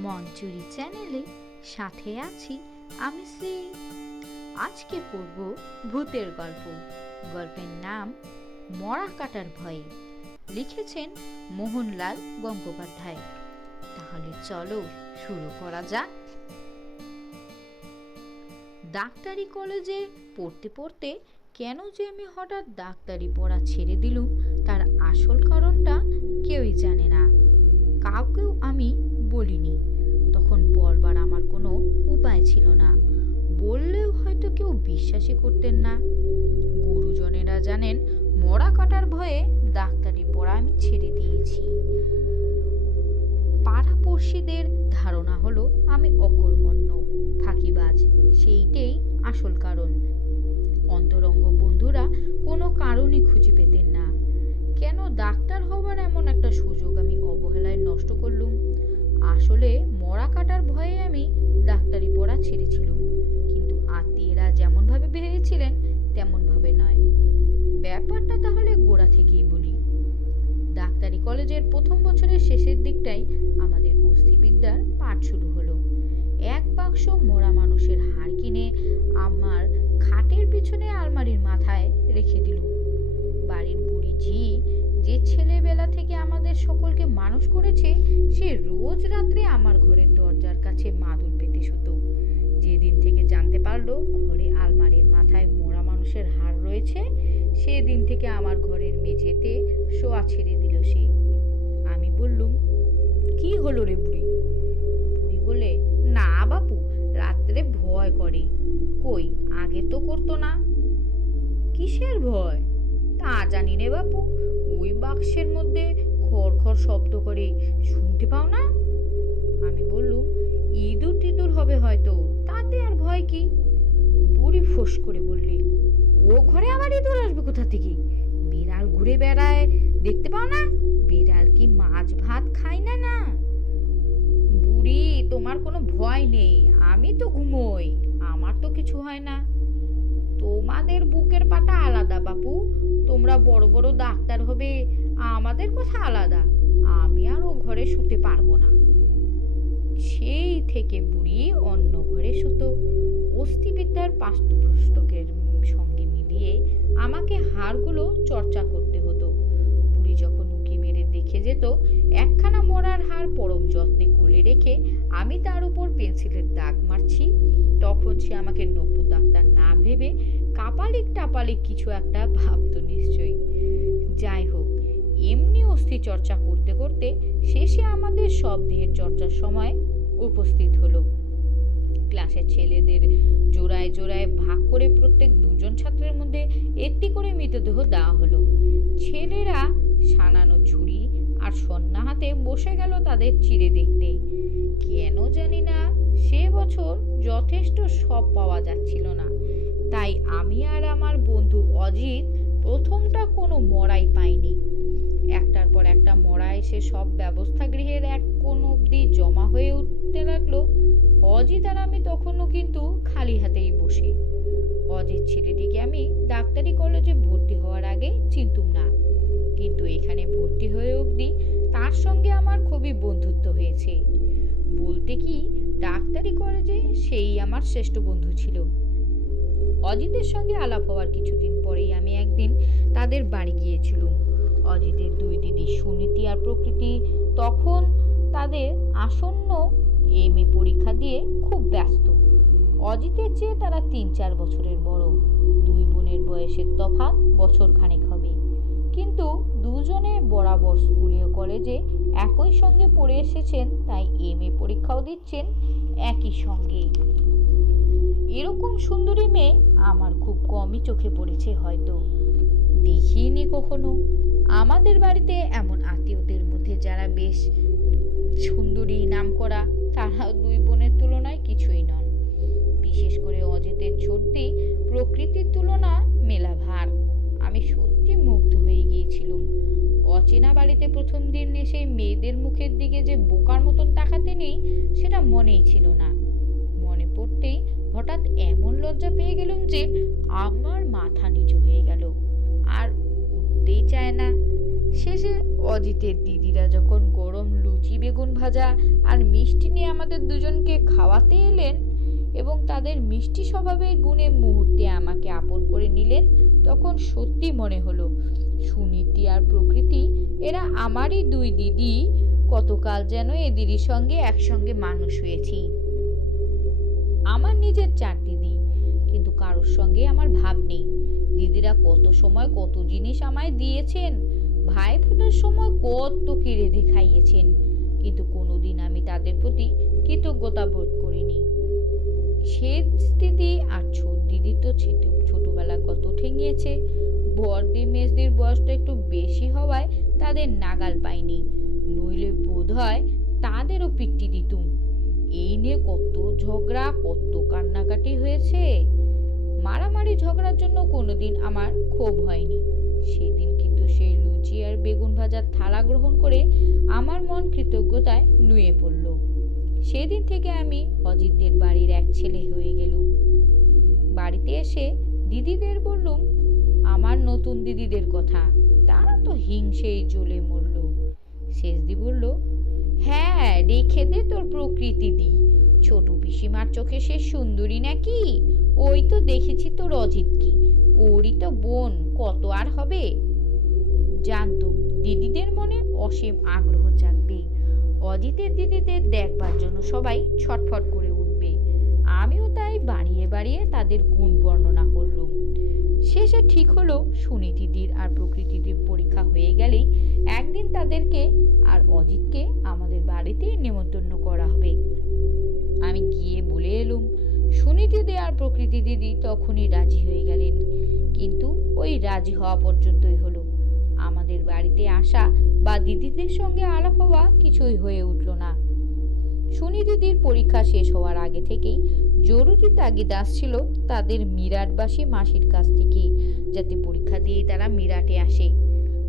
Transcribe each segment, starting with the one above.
মঞ্চুরি চ্যানেলে সাথে আছি আমি শ্রী। আজকে পড়ব ভূতের গল্প। গল্পের নাম মরা কাটার ভয়ে। লিখেছেন মোহনলাল গঙ্গোপাধ্যায়। তাহলে চলো শুরু করা যাক। ডাক্তারি কলেজে পড়তে পড়তে কেন যে আমি হঠাৎ ডাক্তারি পড়া ছেড়ে দিলুম, তার আসল কারণটা কেউই জানে না। কাউকেও আমি বলিনি। তখন বলবার আমার কোনো উপায় ছিল না। বললেও হয়তো কেউ বিশ্বাসই করতেন না। গুরুজনেরা জানেন, মরা কাটার ভয়ে ডাক্তারি পড়া আমি ছেড়ে দিয়েছি। পাড়াপড়শিদের ধারণা হলো, আমি অকর্মণ্য, ফাঁকিবাজ, সেইটাই আসল কারণ। অন্তরঙ্গ বন্ধুরা কোনো কারণই খুঁজে পেতেন না। কেন ডাক্তার হবার এমন একটা সুযোগ আমি অবহেলায় নষ্ট করলুম? আসলে মরা কাটার ভয়ে আমি ডাক্তারি পড়া ছেড়েছিলুম। কিন্তু আত্মীয়রা যেমনভাবে ভেবেছিলেন, তেমনভাবে নয়। ব্যাপারটা তাহলে গোড়া থেকেই বলি। ডাক্তারি কলেজের প্রথম বছরের শেষের দিকটাই আমাদের অস্থিবিদ্যার পাঠ শুরু হলো। এক বাক্স মরা মানুষের হাড় কিনে আমার খাটের পিছনে আলমারির মাথায় রেখে দিল বাড়ির বুড়ি ঝি যে ছেলেবেলা থেকে আমাদের সকলকে মানুষ করেছে, সে রোজ রাত্রে আমার ঘরের দরজার কাছে মাদুর পেতে শুতো। যেদিন থেকে জানতে পারল ঘরে আলমারির মাথায় মোড়া মানুষের হাড় রয়েছে, সেদিন থেকে আমার ঘরের মেঝেতে শোয়া ছেড়ে দিল সে। আমি বললুম, কি হলো রে বুড়ি? বুড়ি বলে, না বাপু, রাত্রে ভয় করে। কই, আগে তো করতো না? কিসের ভয়? তা জানি রে বাপু ওই বাক্সের মধ্যে খড় খড় শব্দ করে, শুনতে পাও না? আমি বললুম, ইঁদুর টিঁদুর হবে হয়তো, তাতে আর ভয় কি? বুড়ি ফোঁস করে বললি, ও ঘরে আবার ইঁদুর আসবে কোথা থেকে? বিড়াল ঘুরে বেড়ায়, দেখতে পাও না? বিড়াল কি মাছ ভাত খায় না না? বুড়ি, তোমার কোনো ভয় নেই, আমি তো ঘুমোই, আমার তো কিছু হয় না। তোমাদের বুকের পাটা আলাদা, বাপু। তোমরা বড় বড় ডাক্তার হবে, আমাদের কথা আলাদা। আমি আর ও ঘরে শুতে পারব না। সেই থেকে বুড়ি অন্য ঘরে শুতো। অস্থিবিদ্যার পাঠ্যপুস্তকের সঙ্গে মিলিয়ে আমাকে হাড়গুলো চর্চা করতে। মেরে দেখে যেত, একখানা মরার হাড় পরম যত্নে কোলে রেখে আমি তার উপর পেন্সিলের দাগ মারছি। তখন সে আমাকে নব্য ডাক্তার না ভেবে কাপালিক টাপালিক কিছু একটা ভাবতো নিশ্চয়ই। যাই হোক, এমনি অস্থি চর্চা করতে করতে শেষে আমাদের সব দেহের চর্চার সময় উপস্থিত হলো। ক্লাসের ছেলেদের জোড়ায় জোড়ায় ভাগ করে প্রত্যেক দুজন ছাত্রের মধ্যে একটি করে মৃতদেহ দেওয়া হলো। ছেলেরা সানানো ছুরি আর সন্না হাতে বসে গেল তাদের চিড়ে দেখতে। কেন জানি না, সে বছর যথেষ্ট সব পাওয়া যাচ্ছিল না। তাই আমি আর আমার বন্ধু অজিত প্রথমটা কোনো মরাই পাইনি। একটার পর একটা মরা এসে সব ব্যবস্থা গৃহের এক কোন অবধি জমা হয়ে উঠতে লাগল। অজিত আর আমি তখনও কিন্তু খালি হাতেই বসে। অজিত ছেলেটিকে আমি ডাক্তারি কলেজে ভর্তি হওয়ার আগে চিনতুম না। কিন্তু এখানে ভর্তি হয়ে অবধি তার সঙ্গে আমার খুবই বন্ধুত্ব হয়েছে। বলতে কি, ডাক্তারি কলেজে সেই আমার শ্রেষ্ঠ বন্ধু ছিল। অজিতের সঙ্গে আলাপ হওয়ার কিছুদিন পরেই আমি একদিন তাদের বাড়ি গিয়েছিলুম। অজিতের দুই দিদি সুনীতি আর প্রকৃতি তখন তাদের আসন্ন এম এ পরীক্ষা দিয়ে খুব ব্যস্ত। অজিতের চেয়ে তারা তিন চার বছরের বড়। দুই বোনের বয়সের তফাৎ বছর খানেক হবে কিন্তু দুজনে বরাবর স্কুলে কলেজে একই সঙ্গে পড়ে এসেছেন, তাই এম এ পরীক্ষাও দিচ্ছেন একই সঙ্গে। এরকম সুন্দরী মেয়ে আমার খুব কমই চোখে পড়েছে হয়তো। দেখিনি কখনো। আমাদের বাড়িতে এমন আত্মীয়দের মধ্যে যারা বেশ সুন্দরী নাম করা তারাও দুই বোনের তুলনায় কিছুই নন। বিশেষ করে অজিতের ছোটদি প্রকৃতির তুলনা মেলা ভার আমি সত্যি মুগ্ধ হয়ে গিয়েছিলুম। অচেনা বাড়িতে প্রথম দিন এসে মেয়েদের মুখের দিকে যে বোকার মতন তাকাতে নেই, সেটা মনেই ছিল না। মনে পড়তেই হঠাৎ এমন লজ্জা পেয়ে গেলুম যে আমার মাথা নিচু হয়ে গেল। আর উঠতেই চায় না। শেষে অজিতের দিদিরা যখন গরম লুচি, বেগুন ভাজা আর মিষ্টি নিয়ে আমাদের দুজনকে খাওয়াতে এলেন এবং তাদের মিষ্টি স্বভাবের গুণে মুহূর্তে আমাকে আপন করে নিলেন তখন সত্যি মনে হলো, সুনীতি আর প্রকৃতি, এরা আমারই দুই দিদি, কতকাল যেন এ দিদির সঙ্গে একসঙ্গে মানুষ হয়েছি। আমার নিজের চার দিদি, কিন্তু কারোর সঙ্গে আমার ভাব নেই। দিদিরা কত সময় কত জিনিস আমায় দিয়েছেন, ভাই ফোটার সময় কত কি রেঁধে খাইয়েছেন, কিন্তু কোনোদিন আমি তাদের প্রতি কৃতজ্ঞতা বোধ করিনি। শেষ দিদি আর ছোট দিদি তো ছোট, ছোটবেলা কত ঠেঙিয়েছে। বড়দি মেজদির বয়সটা একটু বেশি হওয়ায় তাদের নাগাল পাইনি। নইলে বোধ হয় তাদেরও পিট্টি দিতুম। এই নিয়ে কত ঝগড়া, কত কান্নাকাটি হয়েছে। মারামারি ঝগড়ার জন্য কোনোদিন আমার ক্ষোভ হয়নি। সেদিন কিন্তু সেই লুচি আর বেগুন ভাজার থালা গ্রহণ করে আমার মন কৃতজ্ঞতায় নুয়ে পড়ল। সেদিন থেকে আমি অজিতদের বাড়ির এক ছেলে হয়ে গেলুম। বাড়িতে এসে দিদিদের বললুম, আমার নতুন দিদিদের কথা, তারা তো হিংসেই জ্বলে মরল। শেষদি বলল হ্যাঁ রেখে দে তোর প্রকৃতি দি। ছোট পিসিমার চোখে সে সুন্দরী নাকি? ওই তো দেখেছি তোর অজিতকে। ওরই তো বোন, কত আর হবে? জানতুম, দিদিদের মনে অসীম আগ্রহ জাগবে। অজিতের দিদিদের দেখবার জন্য সবাই ছটফট করে উঠবে। আমিও তাই বাড়িয়ে বাড়িয়ে তাদের গুণ বর্ণনা করলুম। শেষে ঠিক হলো সুনীতিদির আর প্রকৃতিদির পরীক্ষা হয়ে গেলেই একদিন তাদেরকে আর অজিতকে আমাদের বাড়িতে নেমন্তন্ন করা হবে। আমি গিয়ে বলে এলুম সুনীতিদি আর প্রকৃতি দিদি তখনই রাজি হয়ে গেলেন। কিন্তু ওই রাজি হওয়া পর্যন্তই হলো। আমাদের বাড়িতে আসা বা দিদিদের সঙ্গে আলাপ হওয়া কিছুই হয়ে উঠল না। সুনি দিদির পরীক্ষা শেষ হওয়ার আগে থেকেই জরুরি তাগিদ আসছিল তাদের মিরাটবাসী মাসির কাছ থেকে, যাতে পরীক্ষা দিয়েই তারা মিরাটে আসে।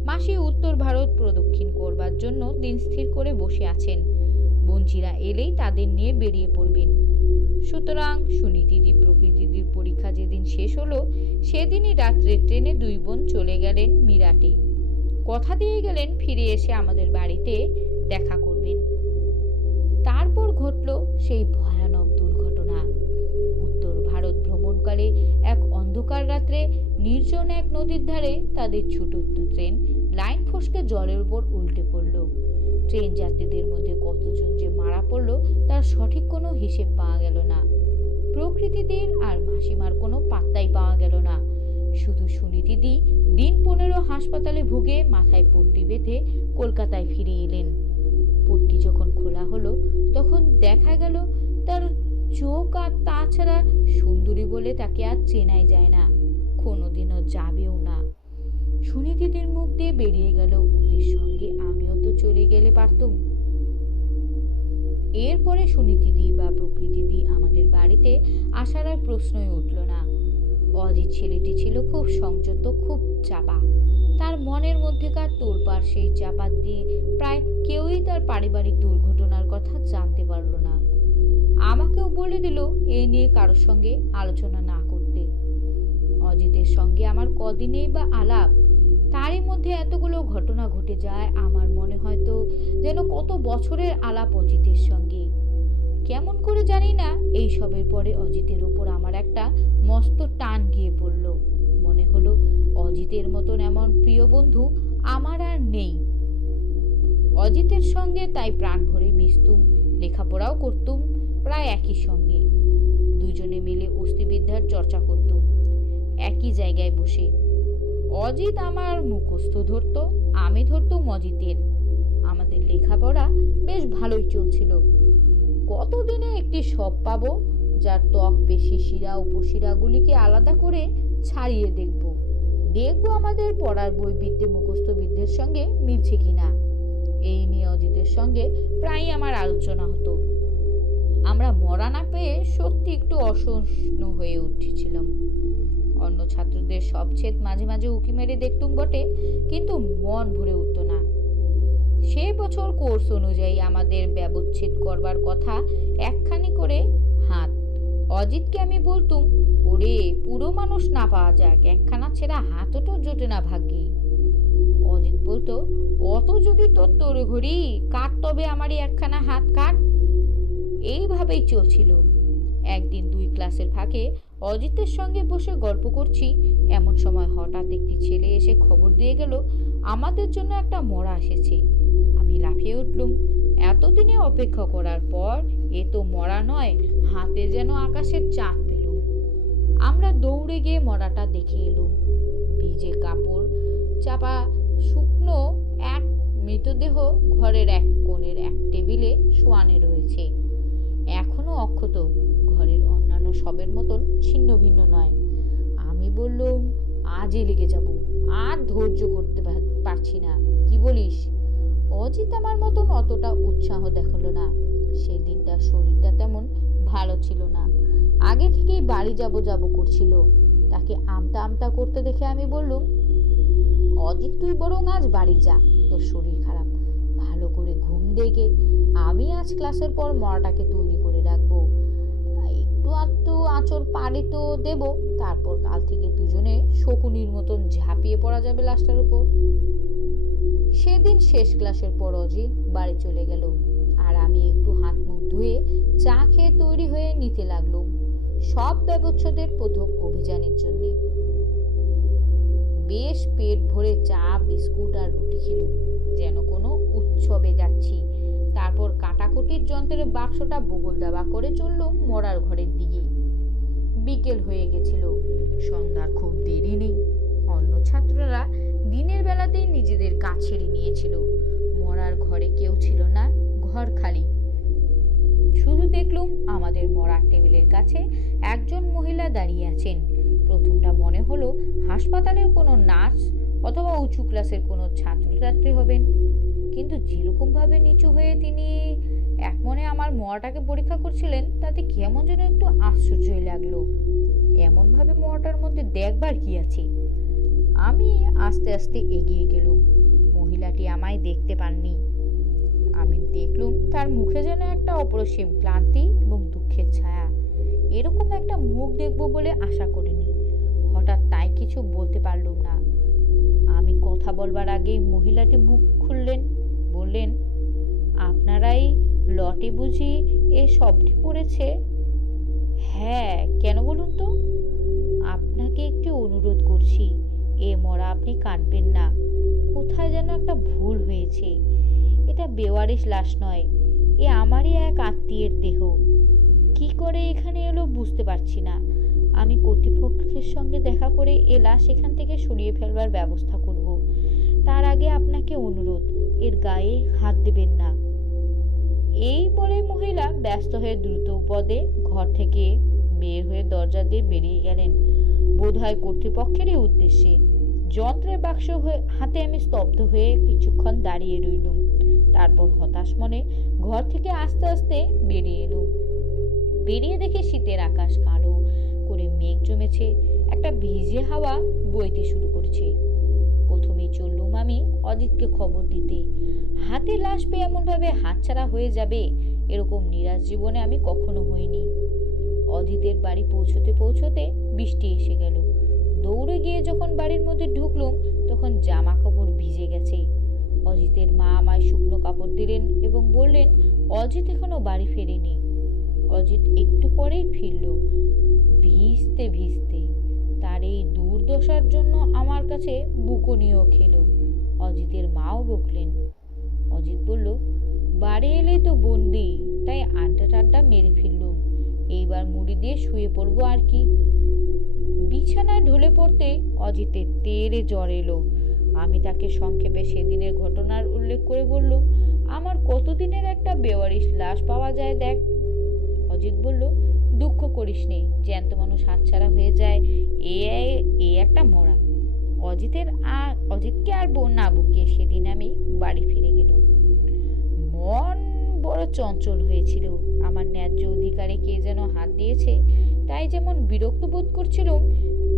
মাসি উত্তর ভারত প্রদক্ষিণ করবার জন্য দিন স্থির করে বসে আছেন। বঞ্চিরা এলেই তাদের নিয়ে বেরিয়ে পড়বেন। সুতরাং সুনীতিদি প্রকৃতিদির পরীক্ষা যেদিন শেষ হলো, সেদিনই রাত্রে ট্রেনে দুই বোন চলে গেলেন মিরাটে। কথা দিয়ে গেলেন ফিরে এসে আমাদের বাড়িতে দেখা করবেন। তারপর ঘটল সেই ভয়ানক দুর্ঘটনা। উত্তর ভারত ভ্রমণকালে এক অন্ধকার রাত্রে নির্জন এক নদীর ধারে তাদের ছোট ট্রেন লাইন ফসকে জলের উপর উল্টে পড়ল। ট্রেন যাত্রীদের মধ্যে কতজন যে মারা পড়ল, তার সঠিক কোনো হিসেব পাওয়া গেল না। প্রকৃতিদের আর মাসিমার কোনো পাত্তাই পাওয়া গেল না। শুধু সুনীতিদি দিন পনেরো হাসপাতালে ভুগে মাথায় পট্টি বেঁধে কলকাতায় ফিরে এলেন। পট্টি যখন খোলা হলো, তখন দেখা গেল তার চোখ আর তাছাড়া সুন্দরী বলে তাকে আর চেনাই যায় না, কোনোদিনও যাবেও না। সুনীতিদের মুখ দিয়ে বেরিয়ে গেল, ওদের সঙ্গে আমিও তো চলে গেলে পারতুম। এরপরে সুনীতিদি বা প্রকৃতিদি আমাদের বাড়িতে আসার আর প্রশ্নই উঠল না। অজিত ছেলেটি ছিল খুব সংযত, খুব চাপা। তার মনের মধ্যেকার তোলপাড় সেই চাপা দিয়ে প্রায় কেউই তার পারিবারিক দুর্ঘটনার কথা জানতে পারল না। আমাকেও বলে দিল এই নিয়ে কারোর সঙ্গে আলোচনা না করতে। অজিতের সঙ্গে আমার কদিনেই বা আলাপ। তারই মধ্যে এতগুলো ঘটনা ঘটে যায়, আমার মনে হয়তো যেন কত বছরের আলাপ অজিতের সঙ্গে। কেমন করে জানি না, এই সবের পরে অজিতের ওপর আমার একটা মস্ত টান গিয়ে পড়ল। মনে হলো অজিতের মতন এমন প্রিয় বন্ধু আমার আর নেই। অজিতের সঙ্গে তাই প্রাণ ভরে মিশতুম, লেখাপড়াও করতুম, প্রায় একই সঙ্গে। দুজনে মিলে অস্থিবিদ্যার চর্চা করতুম, একই জায়গায় বসে। অজিত আমার মুখস্থ ধরত, আমি ধরতুম অজিতের। আমাদের লেখাপড়া বেশ ভালোই চলছিল। কতদিনে একটি সব পাবো? যার ত্বক পেশি শিরা, উপশিরাগুলিকে আলাদা করে ছাড়িয়ে দেখব। দেখব আমাদের পড়ার বই বিদ্যে মুখস্থবিদ্যের সঙ্গে মিলছে কিনা। এই নিয়ে অজিতের সঙ্গে প্রায়ই আমার আলোচনা হতো। আমরা মরা না পেয়ে সত্যি একটু অসহিষ্ণু হয়ে উঠেছিলাম। অন্য ছাত্রদের সব ছেদ মাঝে মাঝে উঁকি মেরে দেখতুম বটে, কিন্তু মন ভরে উঠত সে বছর কোর্স অনুযায়ী আমাদের ব্যবচ্ছেদ করবার কথা একখানি করে হাত। অজিতকে আমি বলতুম, ওরে, পুরো মানুষ না পাওয়া যাক, একখানা ছেঁড়া হাতও তো জোটে না ভাগ্যে অজিত বলতো, অত যদি তোর তোর ঘড়ি কাট তবে আমারই একখানা হাত কাট এইভাবেই চলছিল। একদিন দুই ক্লাসের ফাঁকে অজিতের সঙ্গে বসে গল্প করছি। এমন সময় হঠাৎ একটি ছেলে এসে খবর দিয়ে গেল আমাদের জন্য একটা মরা এসেছে। আমি লাফিয়ে উঠলুম। এতদিনে অপেক্ষা করার পর এ তো মরা নয়, হাতে যেন আকাশের চাঁদ পেলুম। আমরা দৌড়ে গিয়ে মরাটা দেখে এলুম। ভিজে কাপড় চাপা শুকনো এক মৃতদেহ ঘরের এক কোণের এক টেবিলে শোয়ানে রয়েছে। এখনও অক্ষত, ঘরের অন্যান্য সবের মতন ছিন্ন ভিন্ন নয়। আমি বললুম, আজই লেগে যাব। আর ধৈর্য করতে পার- পারছি না। কি বলিস? অজিত আমার মতন অতটা উৎসাহ দেখাল না। সেই দিনটা শরীরটা তেমন ভালো ছিল না। আগে থেকেই বাড়ি যাব যাব করছিল। তাকে আমতা আমতা করতে দেখে আমি বললুম, অজিত, তুই বরং আজ বাড়ি যা। তোর শরীর খারাপ। ভালো করে ঘুম দেখে আমি আজ ক্লাসের পর মরাটাকে রাখব একটু আঁচড় পাড়ি তো দেবো। তারপর কাল থেকে দুজনে শকুনির মতন ঝাঁপিয়ে পড়া যাবে লাশটার উপর। সেদিন শেষ ক্লাসের পর অজিত বাড়ি চলে গেল। আর আমি একটু হাত মুখ ধুয়ে চা খেয়ে তৈরি হয়ে নিতে লাগলুম সব ব্যবচ্ছেদের প্রথম অভিযানের জন্যে। বেশ পেট ভরে চা, বিস্কুট আর রুটি খেলুম, যেন কোনো উৎসবে যাচ্ছি। তারপর কাটাকুটির যন্ত্রের বাক্সটা বগল দাবা করে চললুম মরার ঘরের দিকে। বিকেল হয়ে গেছিল। সন্ধ্যার খুব দেরি নেই। অন্য ছাত্ররা দিনের বেলাতেই নিজেদের কাজ নিয়েছিল। মরার ঘরে কেউ ছিল না, ঘর খালি। শুধু দেখলুম আমাদের মরার টেবিলের কাছে একজন মহিলা দাঁড়িয়ে আছেন। প্রথমটা মনে হলো হাসপাতালের কোনো নার্স অথবা উঁচু ক্লাসের কোনো ছাত্রছাত্রী হবেন। কিন্তু যেরকমভাবে নিচু হয়ে তিনি এক মনে আমার মরাটাকে পরীক্ষা করছিলেন, তাতে কেমন যেন একটু আশ্চর্যই লাগল। এমনভাবে মরাটার মধ্যে দেখবার কি আছে? আমি আস্তে আস্তে এগিয়ে গেলুম। মহিলাটি আমায় দেখতে পাননি। আমি দেখলুম তার মুখে যেন একটা অপরসীম ক্লান্তি এবং দুঃখের ছায়া। এরকম একটা মুখ দেখব বলে আশা করিনি। হঠাৎ তাই কিছু বলতে পারলুম না। আমি কথা বলবার আগেই মহিলাটি মুখ খুললেন। বললেন, আপনারাই লটে বুঝি এ সবটি পড়েছে? হ্যাঁ কেন বলুন তো? আপনাকে একটি অনুরোধ করছি, এ মরা আপনি কাটবেন না। কোথায় যেন একটা ভুল হয়েছে। এটা বেওয়ারিশ লাশ নয়, এ আমারই এক আত্মীয়ের দেহ। কি করে এখানে এলো বুঝতে পারছি না। আমি কর্তৃপক্ষের সঙ্গে দেখা করে এ লাশ এখান থেকে সরিয়ে ফেলবার ব্যবস্থা করব। তার আগে আপনাকে অনুরোধ এর গায়ে হাত দেবেন না। এই বলে মহিলা ব্যস্ত হয়ে দ্রুত পদে ঘর থেকে বের হয়ে দরজা দিয়ে বেরিয়ে গেলেন। বোধহয় কর্তৃপক্ষেরই উদ্দেশ্যে। যন্ত্রের বাক্স হয়ে হাতে আমি স্তব্ধ হয়ে কিছুক্ষণ দাঁড়িয়ে রইলুম। তারপর হতাশ মনে ঘর থেকে আস্তে আস্তে বেরিয়ে এলুম। বেরিয়ে দেখে শীতের আকাশ কালো করে মেঘ জমেছে। একটা ভিজে হাওয়া বইতে শুরু করছে। চললুম আমি অজিতকে খবর দিতে। হাতে লাশ পেয়ে এমনভাবে হাতছাড়া হয়ে যাবে এরকম নিরাশ জীবনে আমি কখনো হইনি। অজিতের বাড়ি পৌঁছতে পৌঁছতে বৃষ্টি এসে গেল। দৌড়ে গিয়ে যখন বাড়ির মধ্যে ঢুকলুম, তখন জামা কাপড় ভিজে গেছে। অজিতের মা আমায় শুকনো কাপড় দিলেন এবং বললেন, অজিত এখনও বাড়ি ফেরেনি। অজিত একটু পরেই ফিরল, ভিজতে ভিজতে। তার এই দুর্দশার জন্য আমার কাছে বুকনিও খেলো। অজিতের মাও বকলেন। অজিত বলল, বাড়ি এলেই তো বন্দি, তাই আড্ডা টাড্ডা মেরে ফিরলুম এইবার মুড়ি দিয়ে শুয়ে পড়ব আর কি। বিছানায় ঢলে পড়তে অজিতের তেরে জ্বর এলো। আমি তাকে সংক্ষেপে সেদিনের ঘটনার উল্লেখ করে বললুম, আমার কতদিনের একটা বেওয়ারিশ লাশ পাওয়া যায় দেখ। অজিত বলল দুঃখ করিস নে, জ্যান্ত মানুষ হাতছাড়া হয়ে যায়। এ এ একটা মরা অজিতের আর অজিতকে আর বোন না বুকিয়ে সেদিন আমি বাড়ি ফিরে গেলুম। মন বড় চঞ্চল হয়েছিল। আমার ন্যায্য অধিকারে কে যেন হাত দিয়েছে, তাই যেমন বিরক্ত বোধ করছিলুম,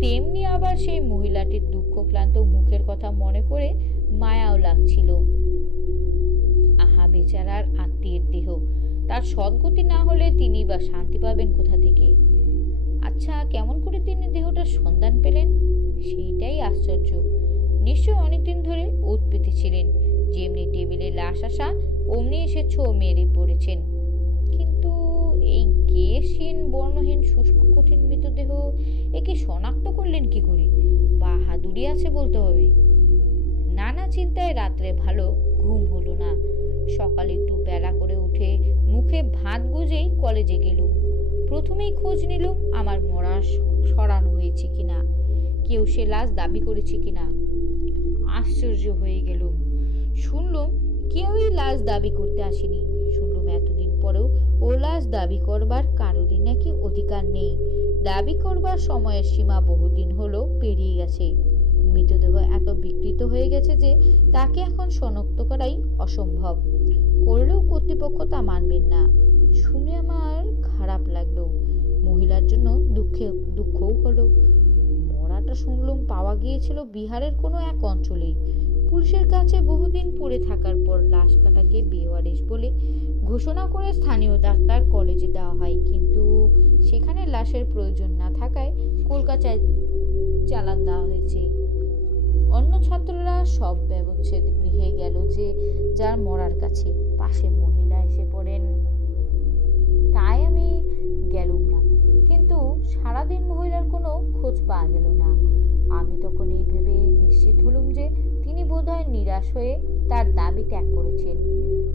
তেমনি আবার সেই মহিলাটির দুঃখ ক্লান্ত মুখের কথা মনে করে মায়াও লাগছিল। বেচারার আত্মীয়ের দেহ। তার সদ্গতি না হলে তিনি বা শান্তি পাবেন কোথা থেকে? আচ্ছা কেমন করে তিনি দেহটার সন্ধান পেলেন? সেইটাই আশ্চর্য। নিশ্চয় অনেকদিন ধরে ওত পেতেছিলেন যেমনি টেবিলে লাশ আসা, অমনি এসে ছো মেরে পড়েছেন। কিন্তু এই গেসহীন বর্ণহীন, শুষ্ক, কঠিন মৃতদেহ একে শনাক্ত করলেন কি করে? বাহাদুরি আছে বলতে হবে। নানা চিন্তায় রাত্রে ভালো ঘুম হলো না। সকালে একটু বেলা করে উঠে মুখে ভাত গুজেই কলেজে গেলুম। প্রথমেই খোঁজ নিলুম আমার মরা সরানো হয়েছে কিনা, কেউ সে লাশ দাবি করেছে কিনা। আশ্চর্য হয়ে গেলুম। শুনলুম কেউই লাশ দাবি করতে আসেনি। শুনলুম এতদিন পরেও ও লাশ দাবি করবার কারোরই নাকি অধিকার নেই। দাবি করবার সময়ের সীমা বহুদিন হলো পেরিয়ে গেছে। মৃতদেহ এত বিকৃত হয়ে গেছে যে তাকে এখন শনাক্ত করাই অসম্ভব। করলেও কর্তৃপক্ষ তা মানবেন না। শুনে আমার খারাপ লাগল। মহিলার জন্য দুঃখে, দুঃখও হলো। মরাটা শুনলাম পাওয়া গিয়েছিল বিহারের কোনো এক অঞ্চলে। পুলিশের কাছে বহুদিন পড়ে থাকার পর লাশ কাটাকে বেওয়ারিশ বলে ঘোষণা করে স্থানীয় ডাক্তার কলেজে দেওয়া হয়। কিন্তু সেখানে লাশের প্রয়োজন না থাকায় কলকাতায় চালান দেওয়া হয়েছে। অন্য ছাত্ররা সব ব্যবচ্ছেদ গৃহে গেল যে যার মরার কাছে। পাশে মহিলা এসে পড়েন। তাই আমি গেলুম না। কিন্তু সারাদিন মহিলার কোনো খোঁজ পাওয়া গেল না। আমি তখন এই ভেবে নিশ্চিত হলুম যে তিনি বোধহয় নিরাশ হয়ে তার দাবি ত্যাগ করেছেন।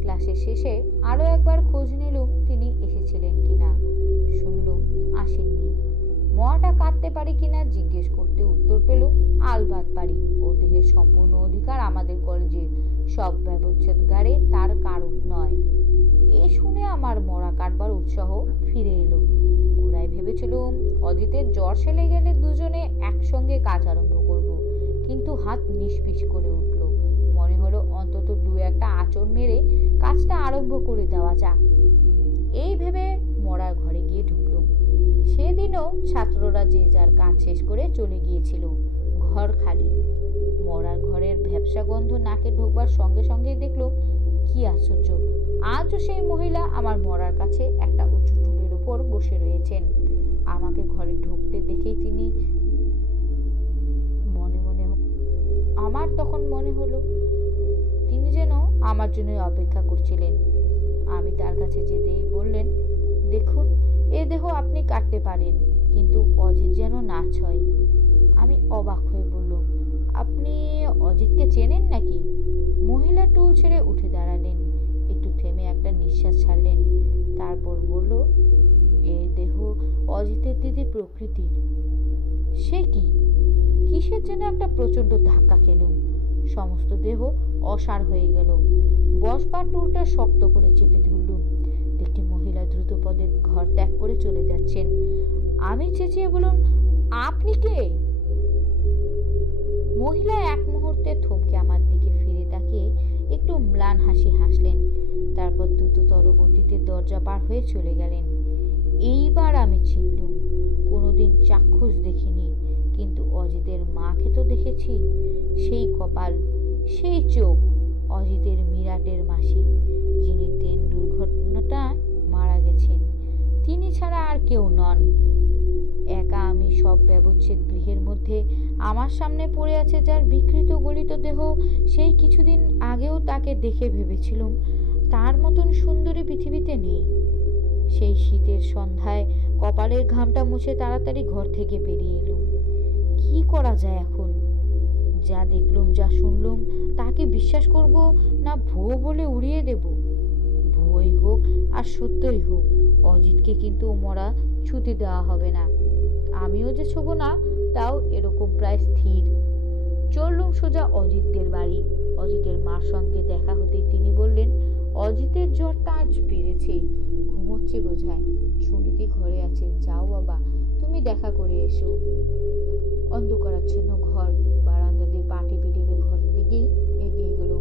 ক্লাসের শেষে আরও একবার খোঁজ নিলুম তিনি এসেছিলেন কিনা। শুনলুম আসেননি। মরাটা কাটতে পারি কিনা জিজ্ঞেস করতে উত্তর পেলুম আলবাত পারি। ও দেহের সম্পূর্ণ অধিকার আমাদের কলেজের সব ব্যবচ্ছেদগারে, তার কারক নয়। এ শুনে আমার মরা কাটবার উৎসাহ ফিরে এলো। ওরাই ভেবেছিলুম, অজিতের জ্বর সেলে গেলে দুজনে একসঙ্গে কাজ আরম্ভ করব, কিন্তু হাত নিষ্পিস করে উঠল। মনে হলো অন্তত দু একটা আচর মেরে কাজটা আরম্ভ করে দেওয়া যাক। এই ভেবে মরার ঘরে গিয়ে ঢুকলুম সেদিনও ছাত্ররা যে যার কাজ শেষ করে চলে গিয়েছিল, ঘর খালি। মরার ঘরের ভ্যাবসা গন্ধ নাকে ঢোকবার সঙ্গে সঙ্গে দেখলুম কি আশ্চর্য, আজও সেই মহিলা আমার মরার কাছে একটা উঁচু টুলের ওপর বসে রয়েছেন। আমাকে ঘরে ঢুকতে দেখেই তিনি মনে মনে আমার তখন মনে হলো, তিনি যেন আমার জন্য অপেক্ষা করছিলেন। আমি তার কাছে যেতেই বললেন, দেখুন এ দেহ আপনি কাটতে পারেন, কিন্তু অজিত যেন নাচ হয় আমি অবাক হয়ে বললাম, আপনি অজিতকে চেনেন নাকি? মহিলা টুল ছেড়ে উঠে দাঁড়ালেন, একটু থেমে একটা নিঃশ্বাস ছাড়লেন, তারপর বলল, এ দেহ অজিতের দিদি প্রকৃতির। সে কি? কিসের যেন একটা প্রচণ্ড ধাক্কা খেলুম? সমস্ত দেহ অসার হয়ে গেল। বসবার টুলটা শক্ত করে চেপে ঘর ত্যাগ করে চলে যাচ্ছেন। আমি চেঁচিয়ে বলুন, আপনি কে? মহিলা এক মুহূর্তে থমকে আমার দিকে ফিরে তাকিয়ে একটু ম্লান হাসি হাসলেন। তারপর দ্রুততর গতিতে দরজা পার হয়ে চলে গেলেন। এইবার আমি চিনলুম, কোনোদিন চাক্ষুষ দেখিনি, কিন্তু অজিতের মাকে তো দেখেছি। সেই কপাল, সেই চোখ, অজিতের মিরাটের মাসি, যিনি ট্রেন দুর্ঘটনাটায় মারা গেছেন। তিনি ছাড়া আর কেউ নন। একা আমি সব ব্যবচ্ছেদ গৃহের মধ্যে আমার সামনে পড়ে আছে যার বিকৃত গলিত দেহ সেই কিছুদিন আগেও তাকে দেখে ভেবেছিলুম, তার মতন সুন্দরী পৃথিবীতে নেই। সেই শীতের সন্ধ্যায় কপালের ঘামটা মুছে তাড়াতাড়ি ঘর থেকে বেরিয়ে এলুম। কি করা যায় এখন? যা দেখলুম, যা শুনলুম, তাকে বিশ্বাস করব না ভুয়ো বলে উড়িয়ে দেব? ভুয়োই হোক আর সত্যই হোক, অজিতকে কিন্তু মরা ছুটি দেওয়া হবে না। আমিও যে ছোব না, তাও এরকম প্রায় স্থির। চললুম সোজা অজিতদের বাড়ি। অজিতের মার সঙ্গে দেখা হতেই তিনি বললেন, অজিতের জ্বরটা আজ বেড়েছে। ঘুমোচ্ছে বোঝায় সুনীতি ঘরে আছে যাও বাবা, তুমি দেখা করে এসো। অন্ধকারাচ্ছন্ন ঘর। বারান্দা দিয়ে পা টিপে টিপে ঘর দিকেই এগিয়ে গেল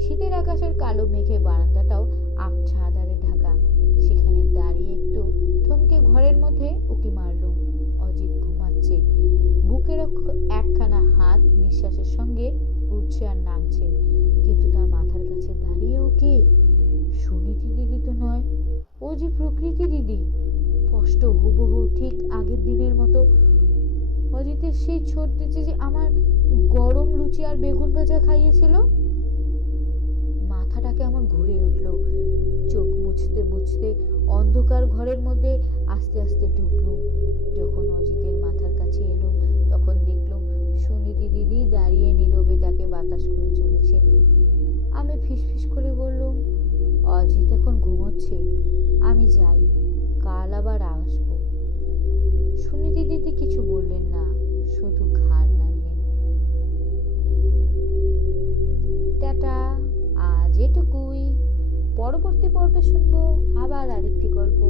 শীতের আকাশের কালো মেঘে বারান্দাটাও আবছা আধারে ঢাকা। সেখানে দাঁড়িয়ে একটু থমকে ঘরের মধ্যে উকি মারলুম। অজিত ঘুমাচ্ছে। বুকের একখানা হাত নিঃশ্বাসের সঙ্গে উঠছে আর নামছে। কিন্তু তার মাথার কাছে দাঁড়িয়েও কে? সুনীতি দিদি তো নয়। ও যে প্রকৃতি দিদি। স্পষ্ট হুবহু ঠিক আগের দিনের মতো। অজিতের সেই ছোট্ট যে যে আমার গরম লুচি আর বেগুন ভাজা খাইয়েছিল। মাথাটা কেমন ঘুরে উঠল। মুছতে মুছতে অন্ধকার ঘরের মধ্যে আস্তে আস্তে ঢুকলুম। যখন অজিতের মাথার কাছে এলুম, তখন দেখলুম সুনীতি দিদি দাঁড়িয়ে নীরবে তাকে বাতাস করে চলেছেন। আমি ফিসফিস করে বললুম, অজিত এখন ঘুমোচ্ছে, আমি যাই, কাল আবার আসব। সুনীতি দিদি কিছু পরবর্তী পর্বে শুনব আবার আরেকটি গল্প।